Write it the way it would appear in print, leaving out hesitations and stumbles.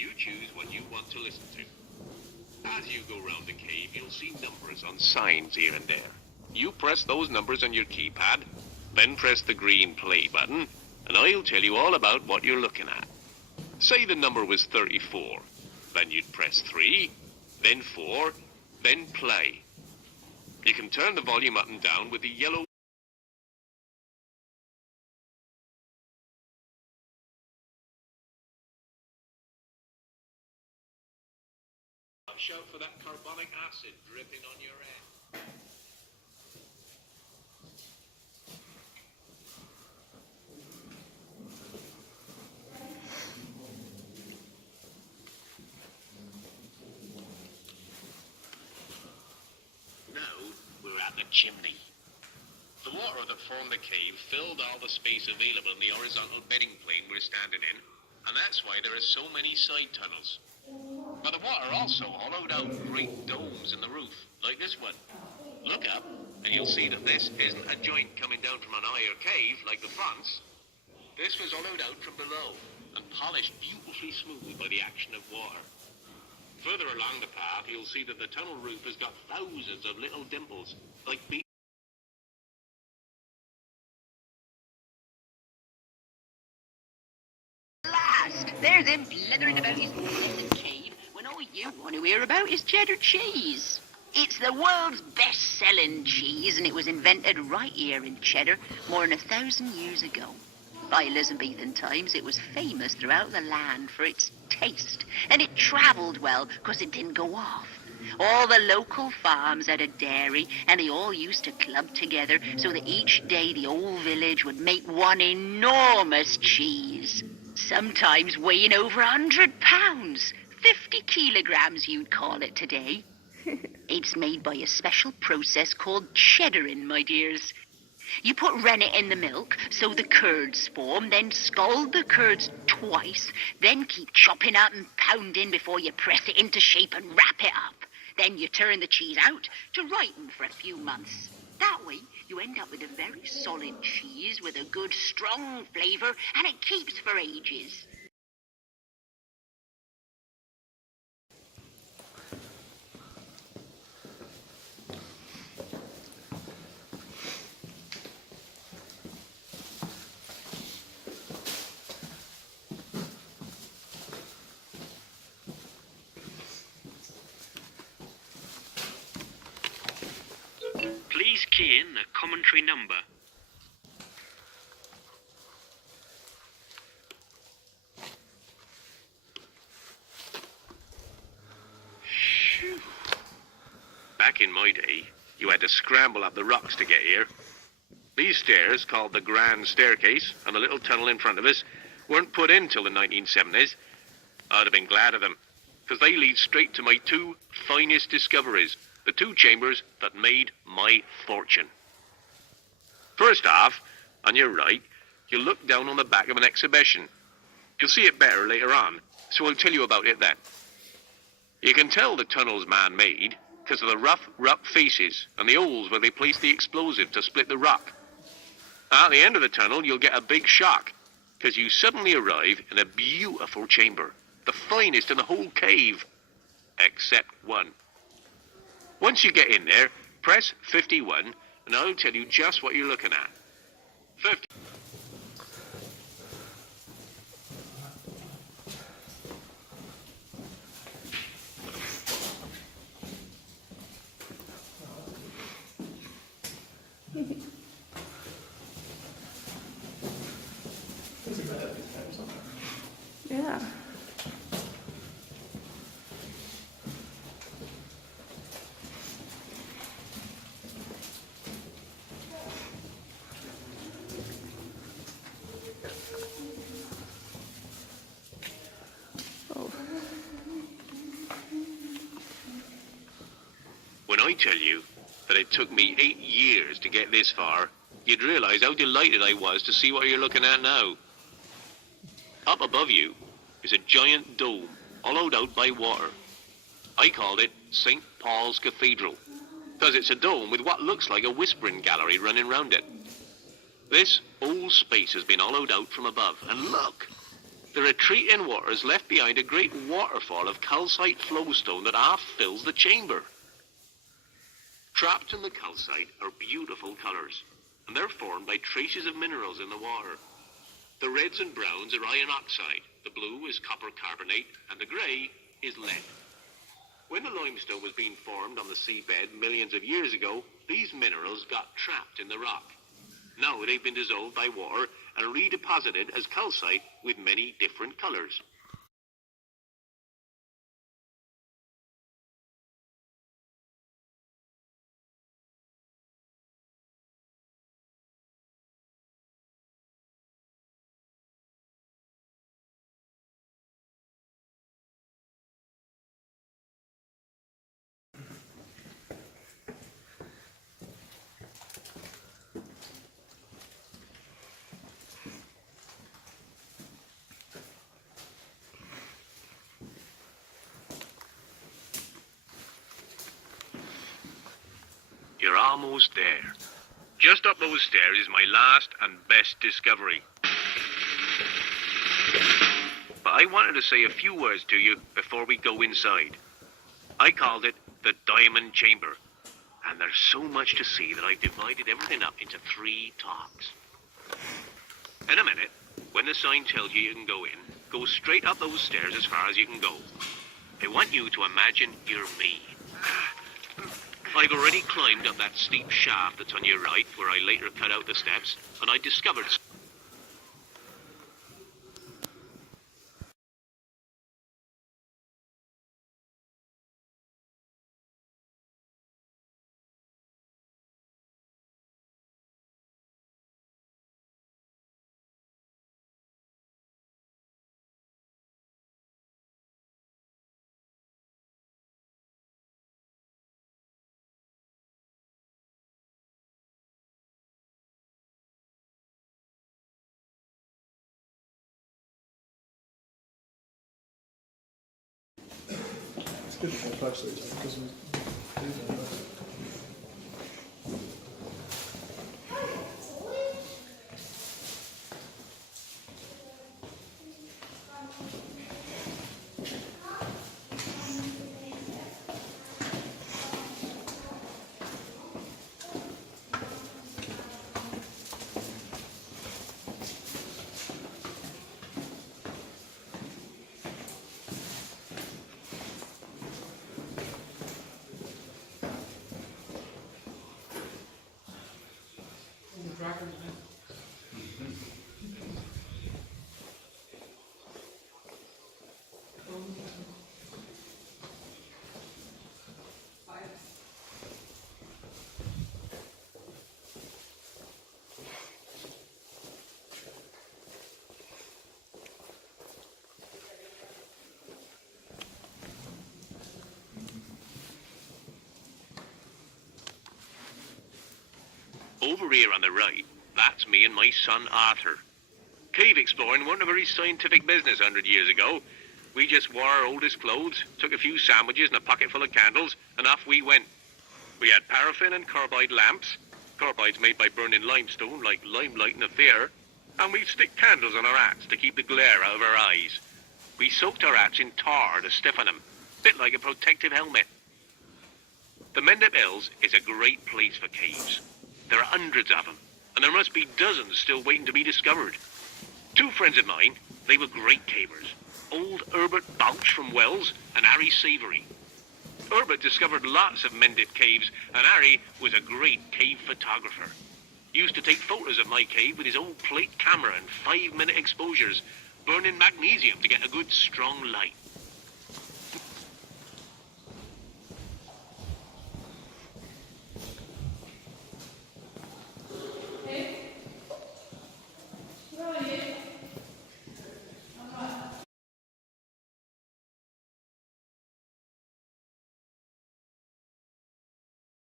You choose what you want to listen to. As you go round the cave, you'll see numbers on signs here and there. You press those numbers on your keypad, then press the green play button, and I'll tell you all about what you're looking at. Say the number was 34. Then you'd press 3, then 4, then play. You can turn the volume up and down with the yellow. Watch out for that carbonic acid dripping on your head. The chimney. The water that formed the cave filled all the space available in the horizontal bedding plane we're standing in, and that's why there are so many side tunnels. But the water also hollowed out great domes in the roof, like this one. Look up, and you'll see that this isn't a joint coming down from an higher cave like the fronts. This was hollowed out from below, and polished beautifully smooth by the action of water. Further along the path, you'll see that the tunnel roof has got thousands of little dimples, like bees. Last, there's him blithering about his blessed cave, when all you want to hear about is cheddar cheese. It's the world's best-selling cheese, and it was invented right here in Cheddar more than 1,000 years ago. By Elizabethan times, it was famous throughout the land for its taste, and it travelled well because it didn't go off. All the local farms had a dairy, and they all used to club together so that each day the whole village would make one enormous cheese, sometimes weighing over 100 pounds, 50 kilograms you'd call it today. It's made by a special process called cheddaring, my dears. You put rennet in the milk so the curds form, then scald the curds twice, then keep chopping up and pounding before you press it into shape and wrap it up. Then you turn the cheese out to ripen for a few months. That way, you end up with a very solid cheese with a good, strong flavour, and it keeps for ages. Please key in the commentary number. Phew. Back in my day, you had to scramble up the rocks to get here. These stairs, called the Grand Staircase, and the little tunnel in front of us, weren't put in till the 1970s. I'd have been glad of them, because they lead straight to my two finest discoveries. The two chambers that made my fortune. First off, on your right, you'll look down on the back of an exhibition. You'll see it better later on, so I'll tell you about it then. You can tell the tunnel's man-made because of the rough faces and the holes where they placed the explosive to split the rock. At the end of the tunnel, you'll get a big shock because you suddenly arrive in a beautiful chamber, the finest in the whole cave, except one. Once you get in there, press 51, and I'll tell you just what you're looking at. 50. Yeah. When I tell you that it took me 8 years to get this far, you'd realize how delighted I was to see what you're looking at now. Up above you is a giant dome, hollowed out by water. I called it St. Paul's Cathedral, because it's a dome with what looks like a whispering gallery running round it. This whole space has been hollowed out from above, and look, The retreating waters left behind a great waterfall of calcite flowstone that half fills the chamber. Trapped in the calcite are beautiful colours, and they're formed by traces of minerals in the water. The reds and browns are iron oxide, the blue is copper carbonate, and the grey is lead. When the limestone was being formed on the seabed millions of years ago, these minerals got trapped in the rock. Now they've been dissolved by water and redeposited as calcite with many different colours. You're almost there. Just up those stairs is my last and best discovery. But I wanted to say a few words to you before we go inside. I called it the Diamond Chamber, and there's so much to see that I've divided everything up into 3 talks. In a minute, when the sign tells you can go in, go straight up those stairs as far as you can go. I want you to imagine you're me. I've already climbed up that steep shaft that's on your right, where I later cut out the steps, and I discovered... Good for closely because we Over here on the right, that's me and my son Arthur. Cave exploring wasn't a very scientific business 100 years ago. We just wore our oldest clothes, took a few sandwiches and a pocket full of candles, and off we went. We had paraffin and carbide lamps. Carbide's made by burning limestone, like limelight in a theatre. And we'd stick candles on our hats to keep the glare out of our eyes. We soaked our hats in tar to stiffen them, bit like a protective helmet. The Mendip Hills is a great place for caves. There are hundreds of them, and there must be dozens still waiting to be discovered. 2 friends of mine, they were great cavers. Old Herbert Bouch from Wells and Harry Savory. Herbert discovered lots of Mendip caves, and Harry was a great cave photographer. He used to take photos of my cave with his old plate camera and 5-minute exposures, burning magnesium to get a good strong light.